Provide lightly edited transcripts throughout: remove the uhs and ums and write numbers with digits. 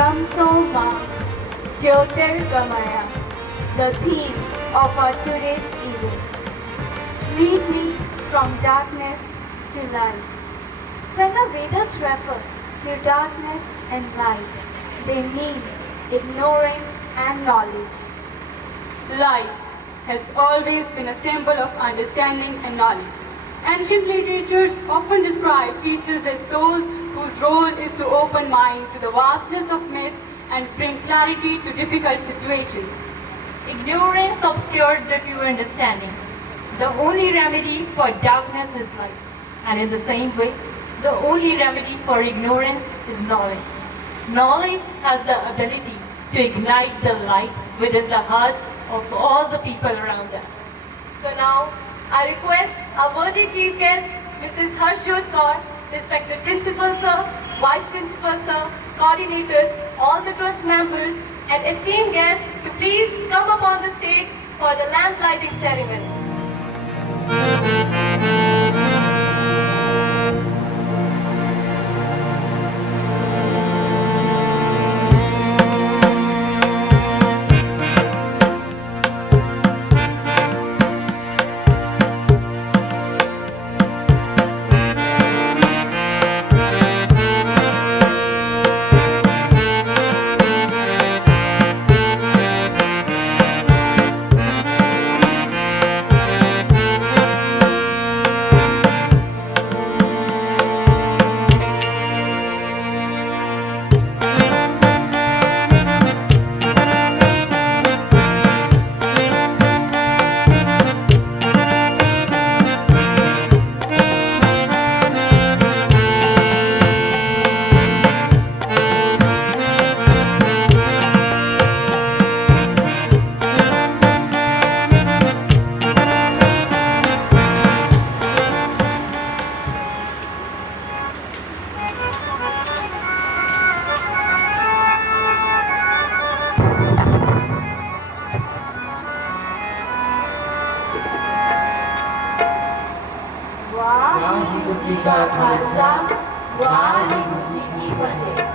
Tamsoma Jyotirgamaya, the theme of our today's event. Lead me from darkness to light. When the Vedas refer to darkness and light, they mean ignorance and knowledge. Light has always been a symbol of understanding and knowledge. Ancient literatures often describe teachers as those whose role is to open mind to the vastness of myths and bring clarity to difficult situations. Ignorance obscures the true understanding. The only remedy for darkness is light. And in the same way, the only remedy for ignorance is knowledge. Knowledge has the ability to ignite the light within the hearts of all the people around us. So now, I request our worthy chief guest, Mrs. Harshjot Kaur, respected Principal Sir, Vice Principal Sir, coordinators, all the trust members, and esteemed guests to please come up on the stage for the lamp lighting ceremony. Waheguru ji ਕਾ ਖਾਲਸਾ ਵਾਹਿਗੁਰੂ ਜੀ ਕੀ ਫਤਿਹ।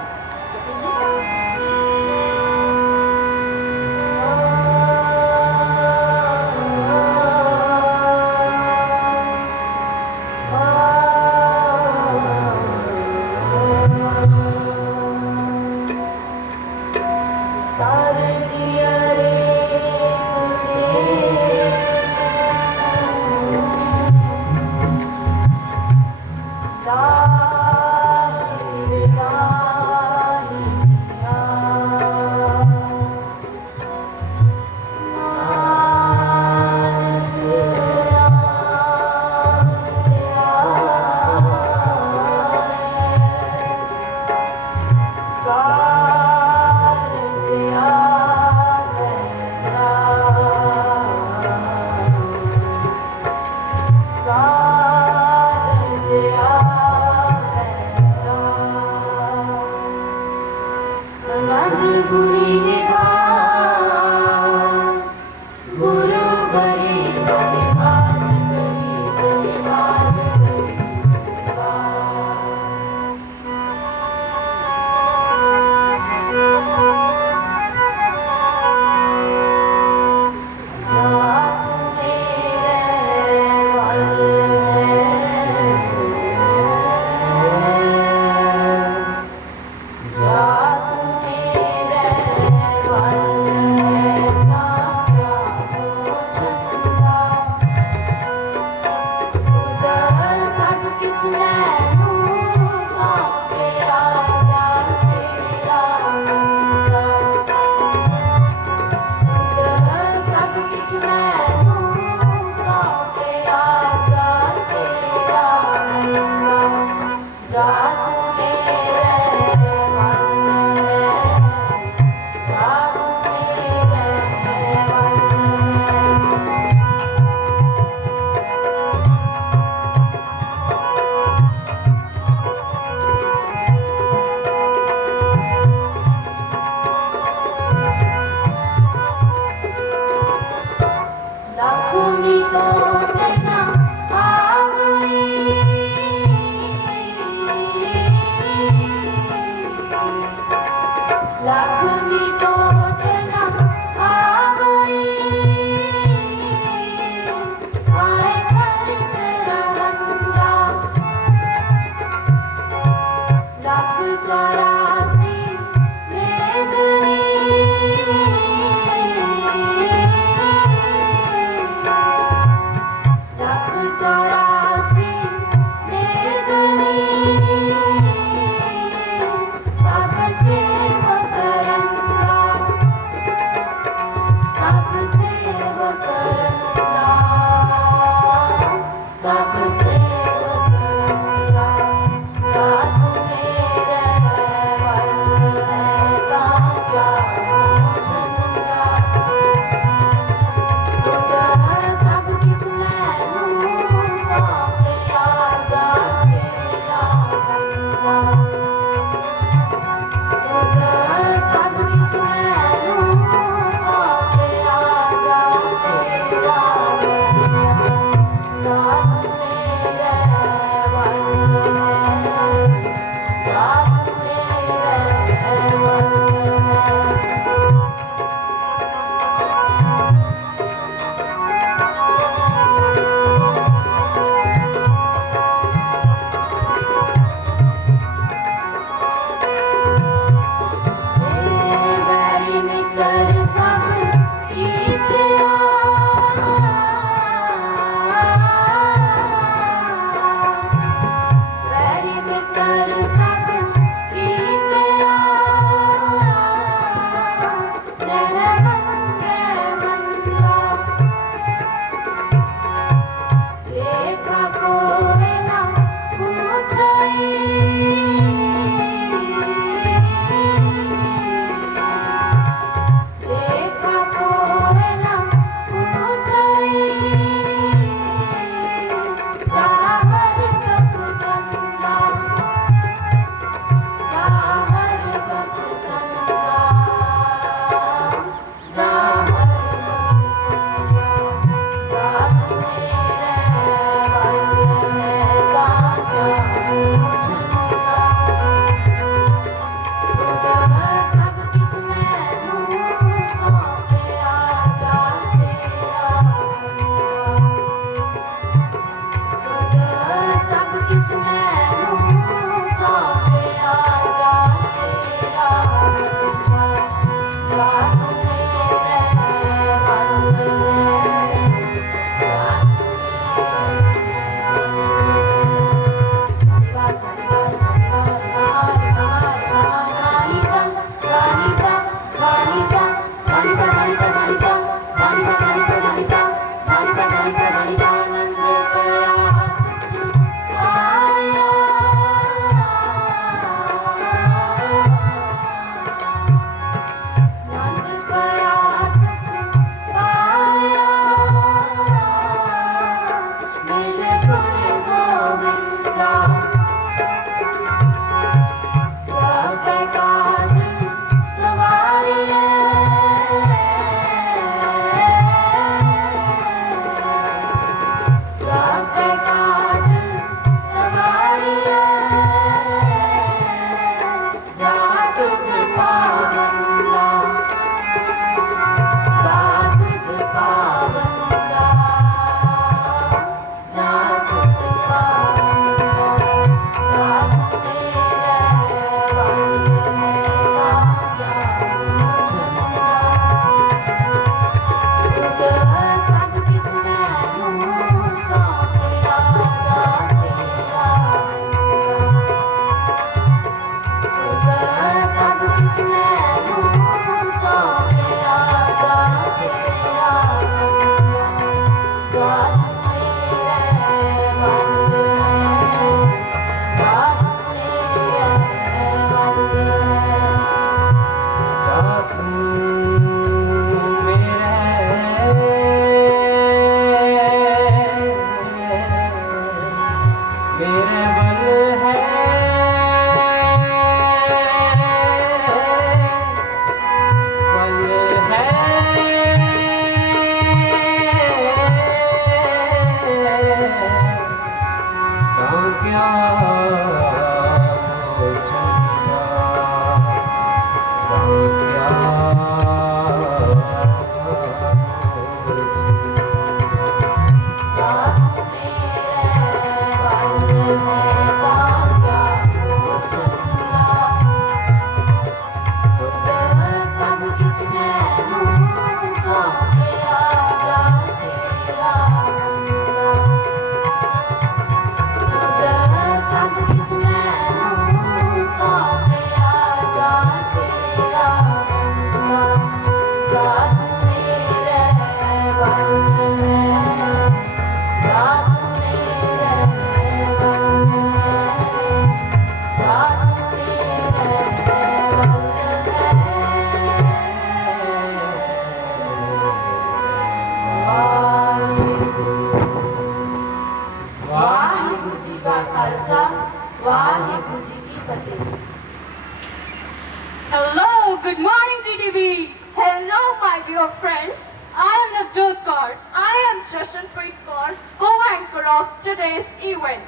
Hello, good morning TTV. Hello, my dear friends. I am Navjot Kaur. I am Jashanpreet Kaur, co-anchor of today's event.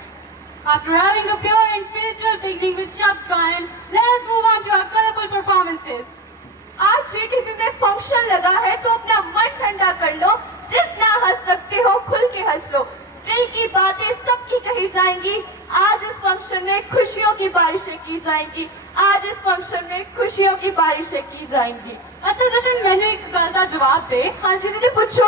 After having a pure and spiritual beginning with Shabd Gayan, let us move on to our colorful performances. आज जेटीवी में function लगा है तो अपना मन ठंडा कर लो, जितना हंस सकते हो खुल के हंस लो। दिल की बातें सबकी कही जाएंगी। आज इस फंक्शन में खुशियों की बारिशें की जाएंगी। आज इस फंक्शन में खुशियों की बारिशें की जाएंगी। अच्छा जशन, मैंने एक गल का जवाब दे। हाँ जी दीदी पूछो।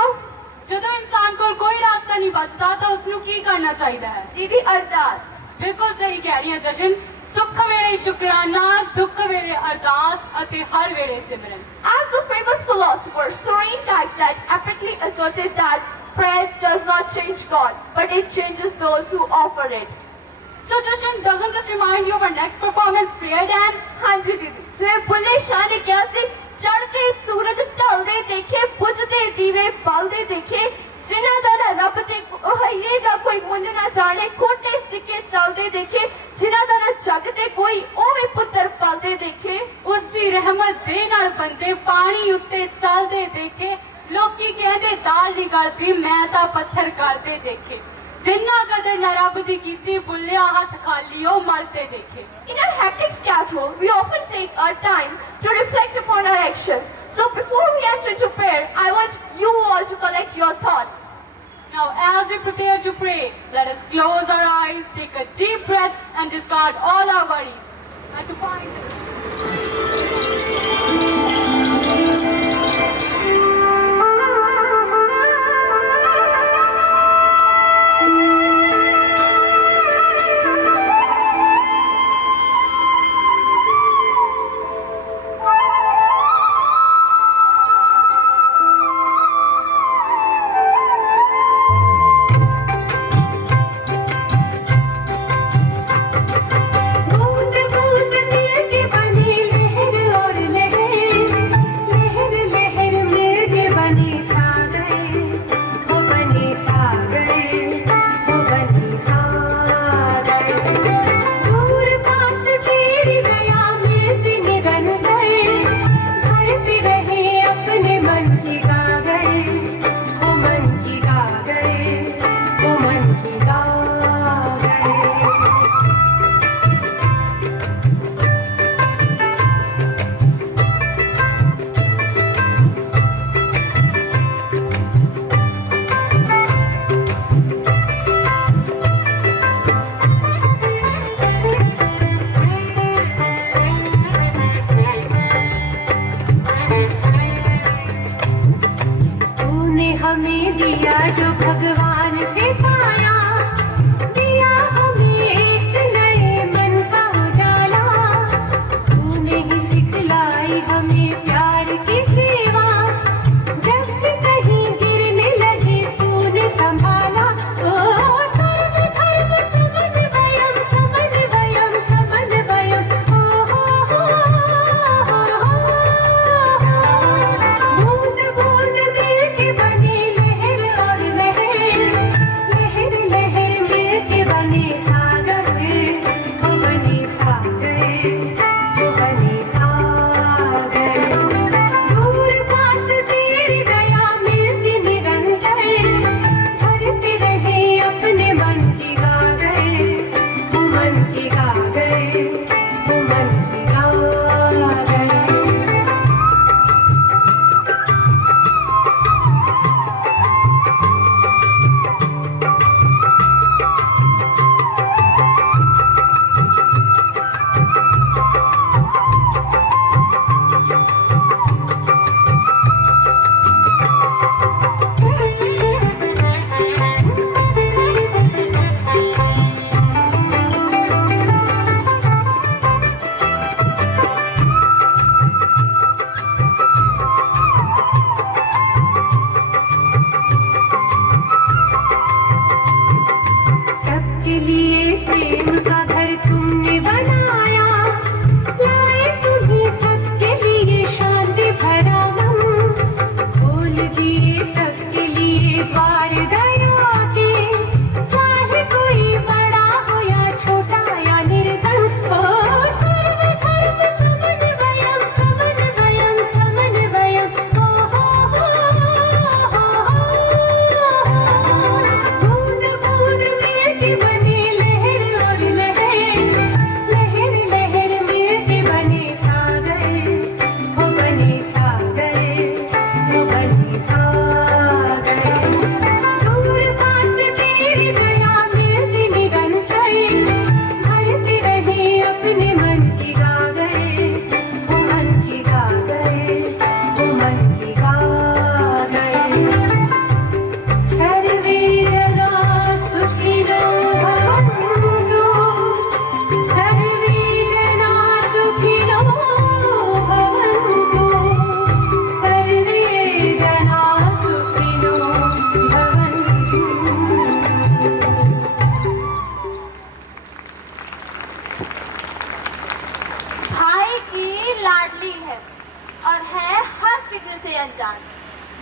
ਜਦੋਂ इंसान को कोई रास्ता नहीं बचता तो उसਨੂੰ ਕੀ करना चाहिए है? दीदी अरदास। बिल्कुल सही कह रही है जशन। सुख वेले शुक्राना, दुख वेले अरदास ਅਤੇ हर वेले सिमरन। As the famous philosopher Soren Kierkegaard aptly asserted that prayer does not change God, but it changes those who offer it. So Jashan, doesn't this remind you of our next performance, prayer dance? हाँ जी दीदी, जिਵੇਂ बुल्ले शाह ने किया ਸੀ, ਚੜ੍ਹਦੇ ਸੂਰਜ ਢਲਦੇ ਦੇਖੇ, ਬੁਝਦੇ ਦੀਵੇ ਬਲਦੇ ਦੇਖੇ, ਜਿਨ੍ਹਾਂ ਦਾ ਨਾ ਰੱਬ ਤੇ ਹਈਏ ਦਾ ਕੋਈ ਮੁੱਲ ਨਾ ਜਾਣੇ, ਖੋਟੇ ਸਿੱਕੇ ਚੱਲਦੇ ਦੇਖੇ, ਜਿਨ੍ਹਾਂ ਦਾ ਨਾ ਜੱਗ ਤੇ ਕੋਈ ਉਵੇਂ ਪੁੱਤਰ ਪਲਦੇ ਦੇਖੇ। ਉਸ ਦੀ ਰਹਿਮਤ ਦੇ ਨਾਲ ਬੰਦੇ ਪਾਣੀ ਉੱਤੇ ਚੱਲਦੇ ਦੇਖੇ, ਲੋਕੀ ਕਹਿੰਦੇ ਦਾਲ ਨਹੀਂ ਗਲਦੀ, ਮੈਂ ਤਾਂ ਪੱਥਰ ਗਲਦੇ ਦੇਖੇ। ਜਿੰਨਾ ਕਦਰ ਨਾ ਰੱਬ ਦੀ ਕੀਤੀ, ਬੁੱਲਿਆ ਹੱਥ ਖਾਲੀ ਉਹ ਮਲਦੇ ਦੇਖੇ। In our hectic schedule, we often take our time to reflect upon our actions. So before we enter into prayer, I want you all to collect your thoughts. Now as we prepare to pray, let us close our eyes, take a deep discard all our worries and to find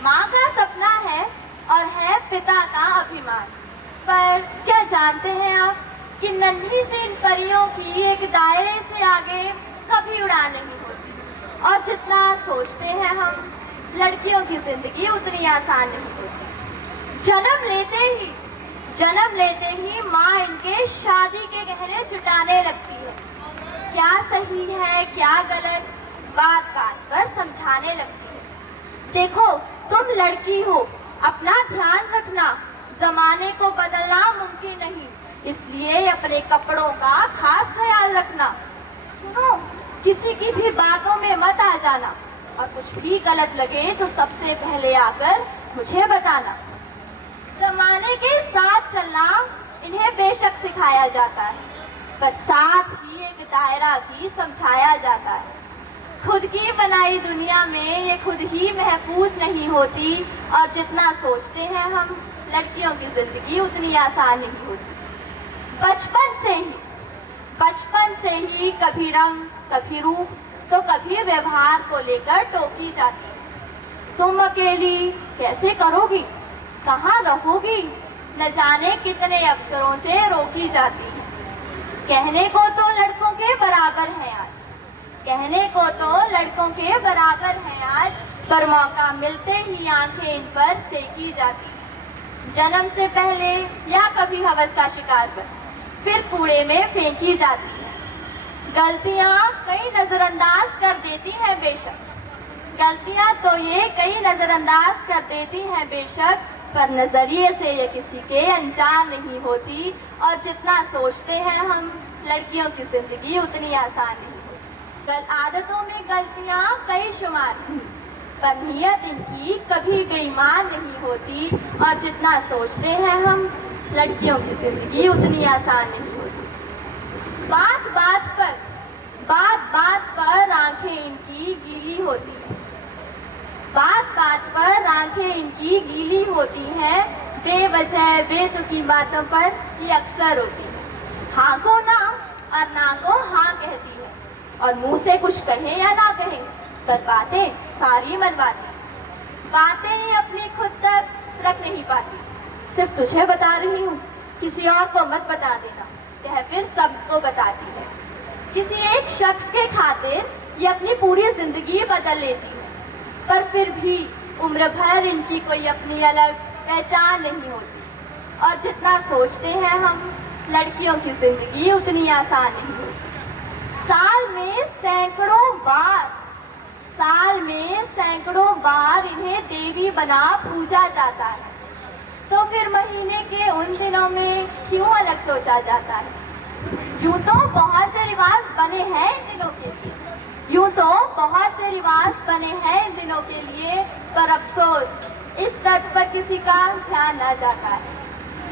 माँ का सपना है और है पिता का अभिमान। पर क्या जानते हैं आप कि नन्ही सी इन परियों की एक दायरे से आगे कभी उड़ान नहीं होती, और जितना सोचते हैं हम, लड़कियों की जिंदगी उतनी आसान नहीं होती। जन्म लेते ही माँ इनके शादी के गहने जुटाने लगती है। क्या सही है क्या गलत, बात बात पर समझाने लगती है। देखो तुम लड़की हो, अपना ध्यान रखना, जमाने को बदलना मुमकिन नहीं, इसलिए अपने कपड़ों का खास ख्याल रखना। सुनो, किसी की भी बातों में मत आ जाना और कुछ भी गलत लगे तो सबसे पहले आकर मुझे बताना। जमाने के साथ चलना इन्हें बेशक सिखाया जाता है, पर साथ ही एक दायरा भी समझाया जाता है। खुद की बनाई दुनिया में ये खुद ही महफूज नहीं होती और जितना सोचते हैं हम, लड़कियों की जिंदगी उतनी आसान नहीं होती। बचपन से ही कभी रंग, कभी रूप तो कभी व्यवहार को लेकर टोकी जाती है। तुम अकेली कैसे करोगी, कहाँ रहोगी, न जाने कितने अवसरों से रोकी जाती है। कहने को तो लड़कों के बराबर है आज, कहने को तो लड़कों के बराबर है आज, पर मौका मिलते ही आंखें इन पर सेकी जाती है। जन्म से पहले या कभी हवस का शिकार कर फिर कूड़े में फेंकी जाती है। गलतियां कई नजरअंदाज कर देती हैं बेशक, गलतियां तो ये कई नजरअंदाज कर देती हैं बेशक, पर नजरिए से ये किसी के अनजान नहीं होती। और जितना सोचते हैं हम, लड़कियों की जिंदगी उतनी आसान नहीं होती। आदतों में गलतियां कई शुमार थी, पर नियत इनकी कभी बेईमान नहीं होती। और जितना सोचते हैं हम, लड़कियों की जिंदगी उतनी आसान नहीं होती। बात बात पर आंखें इनकी गीली होती हैं, बात पर आंखें इनकी गीली होती हैं। बेवजह बेतुकी बातों पर ये अक्सर होती है। हाँ को ना और ना को हाँ कहती है, और मुंह से कुछ कहे या ना कहे, पर बातें सारी मनवाती। बातें ये अपनी खुद तक रख नहीं पाती। सिर्फ तुझे बता रही हूँ, किसी और को मत बता देना, कह फिर सबको बताती है। किसी एक शख्स के खातिर ये अपनी पूरी जिंदगी बदल लेती है, पर फिर भी उम्र भर इनकी कोई अपनी अलग पहचान नहीं होती। और जितना सोचते हैं हम, लड़कियों की जिंदगी उतनी आसान नहीं होती। साल में सैकड़ों बार इन्हें देवी बना पूजा जाता है, तो फिर महीने के उन दिनों में क्यों अलग सोचा जाता है? यूं तो बहुत से रिवाज बने हैं इन दिनों के लिए, पर अफसोस इस तर्क पर किसी का ध्यान न जाता है।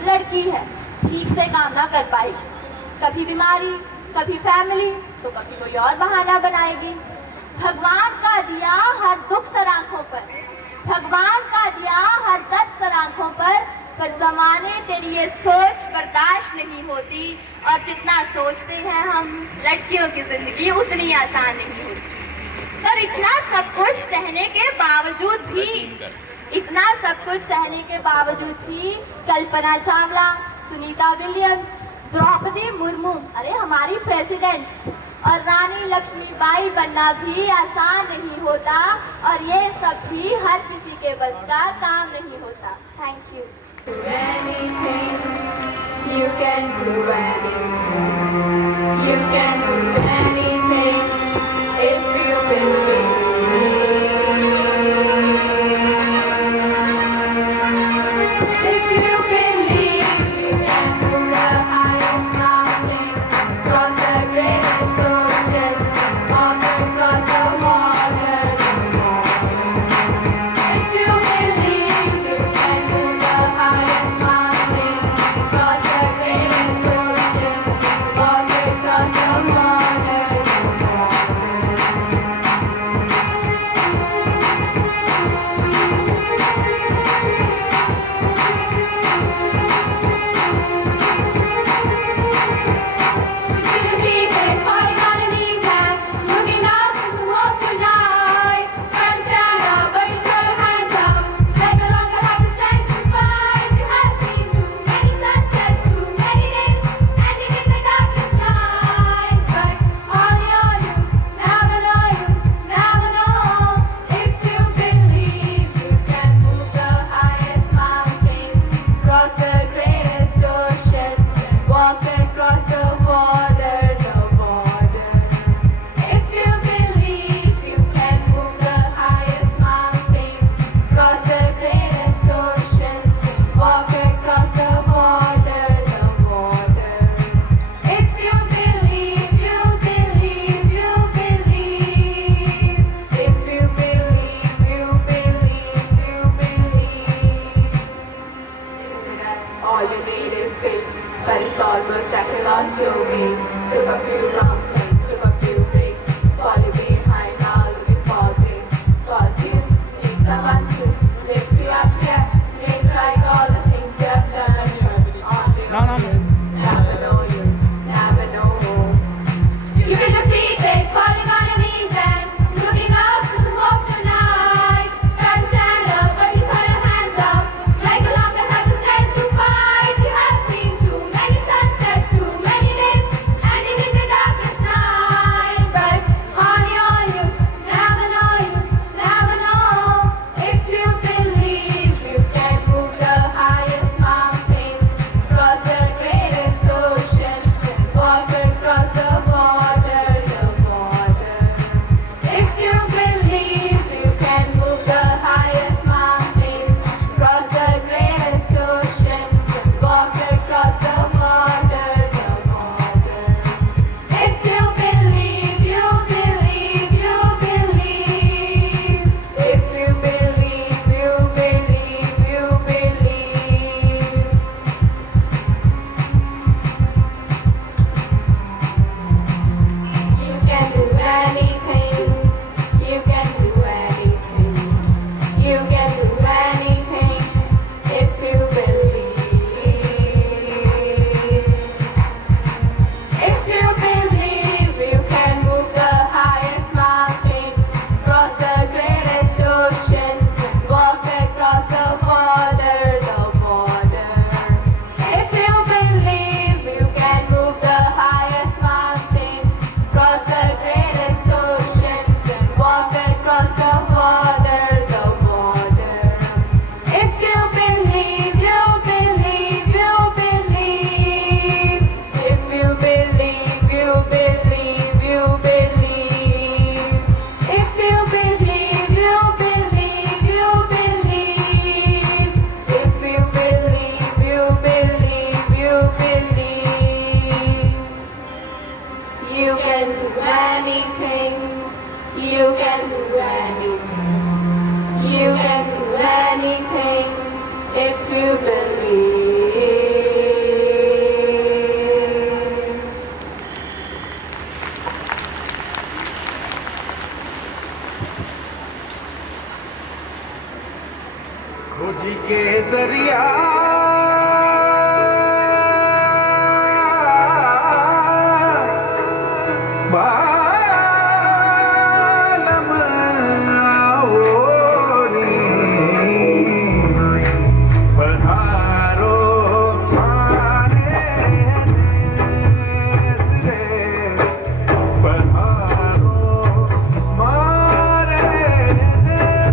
लड़की है, ठीक से काम ना कर पाएगी, कभी बीमारी, कभी फैमिली, तो कभी कोई और बहाना बनाएगी। भगवान का दिया हर दुख सर आंखों पर, भगवान का दिया हर दर्द सर आंखों पर जमाने तेरी ये सोच बर्दाश्त नहीं होती। और जितना सोचते हैं हम, लड़कियों की जिंदगी उतनी आसान नहीं होती। पर इतना सब कुछ सहने के बावजूद भी कल्पना चावला, सुनीता विलियम्स, द्रौपदी मुर्मू, अरे हमारी प्रेसिडेंट, और रानी लक्ष्मीबाई बनना भी आसान नहीं होता। और ये सब भी हर किसी के बस का काम नहीं होता। Thank you. You can do anything. You can do anything if you believe. If you believe, you can do the highest mountain, cross the greatest ocean, walk across the water. If you believe, you can do the highest mountain, cross the greatest ocean. way. Took a few wrong swings, took a few breaks. Falling behind now, looking for grace. Cause you need someone to lift you up, yeah. Make like all the things you've done. On you, never know you, never know. You feel your feet, they falling on your knees and looking up to the hope tonight. Try to stand up, but you throw your hands up. Like you longer have the strength to fight. You have seen too many sunsets, too many days, ending in the darkest night. But honey, on you, never know you, never know. If you believe you can move the highest mountains, cross the greatest oceans, walk across the border, the border. If you believe you can move the highest mountains, cross the greatest oceans, walk across the border, the border. If you believe, you believe, you believe. If you believe, you believe, you believe. You can do anything. You can do anything. You can do anything if you believe. If you believe you can move the highest mountains, cross the greatest oceans, walk across the border, the border. If you believe you can move the highest mountains, cross the greatest oceans, walk across the border, the border. If you believe, you believe, you believe. If you believe, you believe, you believe. If you believe, you believe, you believe. If you believe, you believe, you believe. You can do anything. You can do anything. You can do anything if you believe. खोजी के जरिया बालम ओरी पधारो मारे देश रे पधारो मारे देश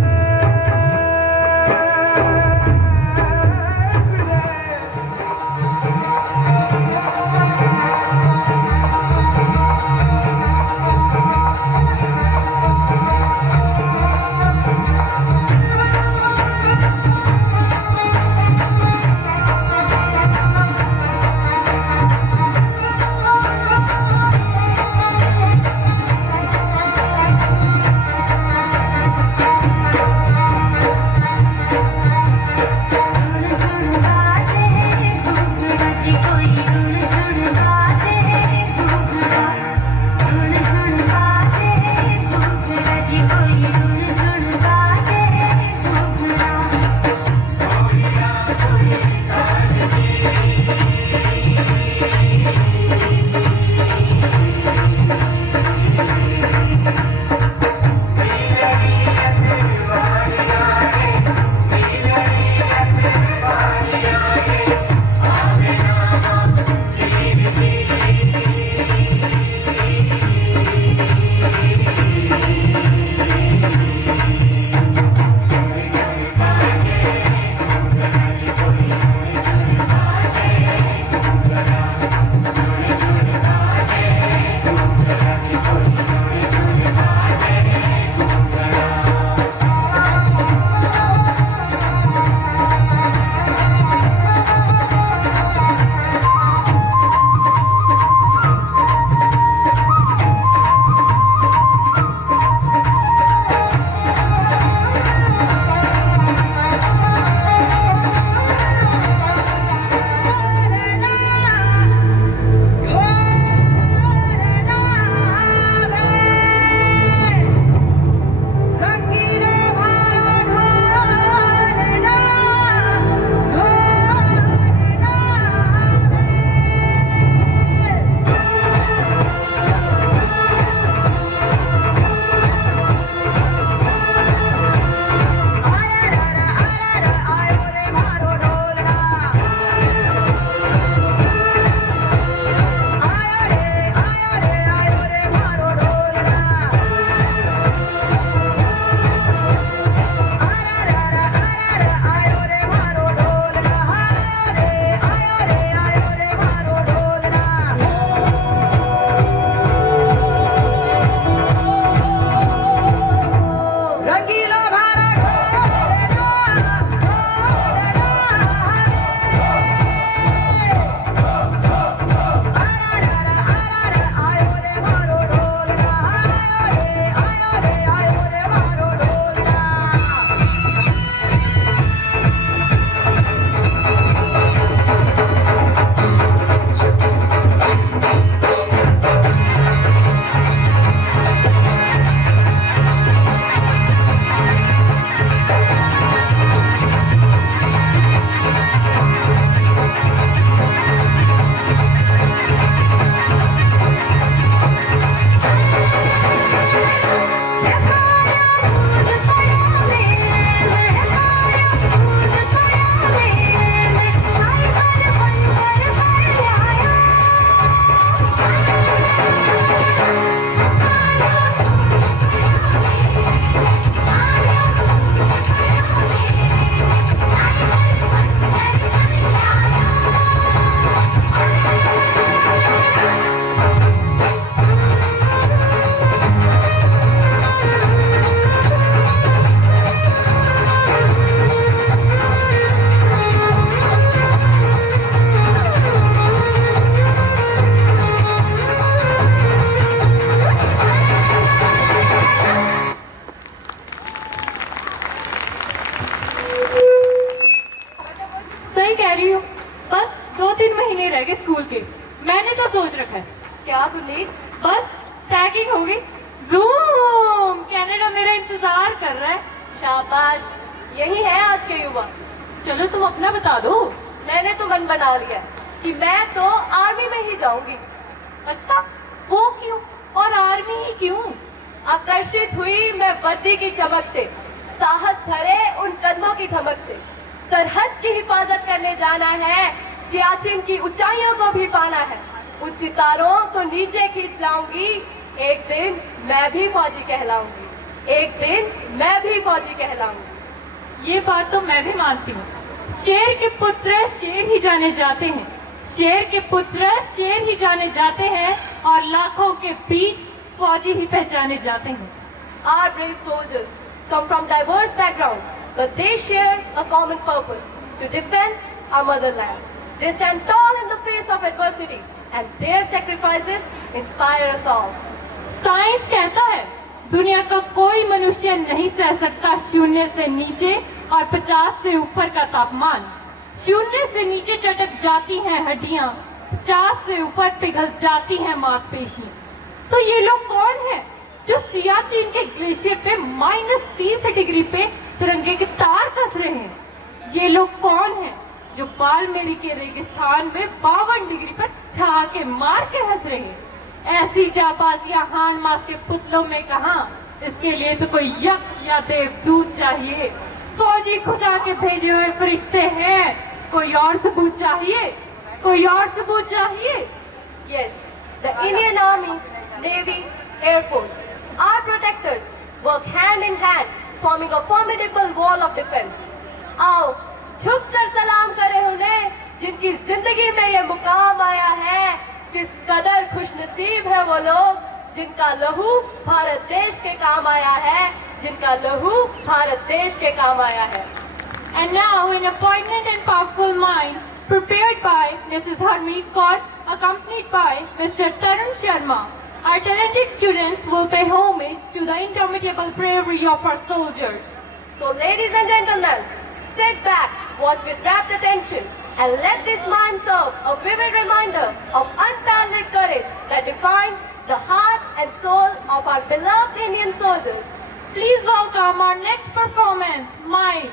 क्या पुनीत? बस पैकिंग हो गई, जूम कनाडा मेरा इंतजार कर रहा है। शाबाश, यही है आज के युवा। चलो तुम अपना बता दो। मैंने तो मन बना लिया कि मैं तो आर्मी में ही जाऊंगी। अच्छा, वो क्यों और आर्मी ही क्यों? आकर्षित हुई मैं वर्दी की चमक से, साहस भरे उन कदमों की धमक से। सरहद की हिफाजत करने जाना है, सियाचिन की ऊंचाइयों को भी पाना है। उन सितारों को नीचे खींच लाऊंगी, एक दिन मैं भी फौजी कहलाऊंगी, एक दिन मैं भी फौजी कहलाऊंगी। ये बात तो मैं भी मानती हूँ। शेर के पुत्र शेर ही जाने जाते हैं, शेर के पुत्र शेर ही जाने जाते हैं, और लाखों के बीच फौजी ही पहचाने जाते हैं। Our brave soldiers come from diverse backgrounds, but they share a common purpose to defend our motherland. They stand tall in the face of adversity, and their sacrifices inspire us all. Science कहता है दुनिया का कोई मनुष्य नहीं सह सकता शून्य से नीचे और 50 से ऊपर का तापमान। शून्य से नीचे चटक जाती हैं हड्डियां, 50 से ऊपर पिघल जाती हैं मांसपेशी। तो ये लोग कौन हैं जो सियाचिन के ग्लेशियर पे -30 डिग्री पे तिरंगे के तार कस रहे हैं? ये लोग कौन हैं जो बालमेरी के रेगिस्तान में 52 डिग्री पर ठहाके मार के हंस रहे हैं? ऐसी जाबाजियां हान मास के पुतलों में कहां? इसके लिए तो कोई यक्ष या देवदूत चाहिए। फौजी खुदा के भेजे हुए फरिश्ते हैं। कोई और सबूत चाहिए, कोई और सबूत चाहिए। Yes, the Indian Army, Navy, Air Force, our protectors work hand in hand, forming a formidable wall of defense. आओ झुक कर सलाम करें उन्हें जिनकी जिंदगी में ये मुकाम आया है। किस कदर खुशनसीब है वो लोग जिनका लहू भारत देश के काम आया है, जिनका लहू भारत देश के काम आया है। And now, in a poignant and powerful mind, prepared by Mrs. Harmeet Kaur, accompanied by Mr. Tarun Sharma, our talented students will pay homage to the indomitable bravery of our soldiers. So, ladies and gentlemen, sit back, watch with rapt attention, and let this mime serve a vivid reminder of unparalleled courage that defines the heart and soul of our beloved Indian soldiers. Please welcome our next performance, Mime.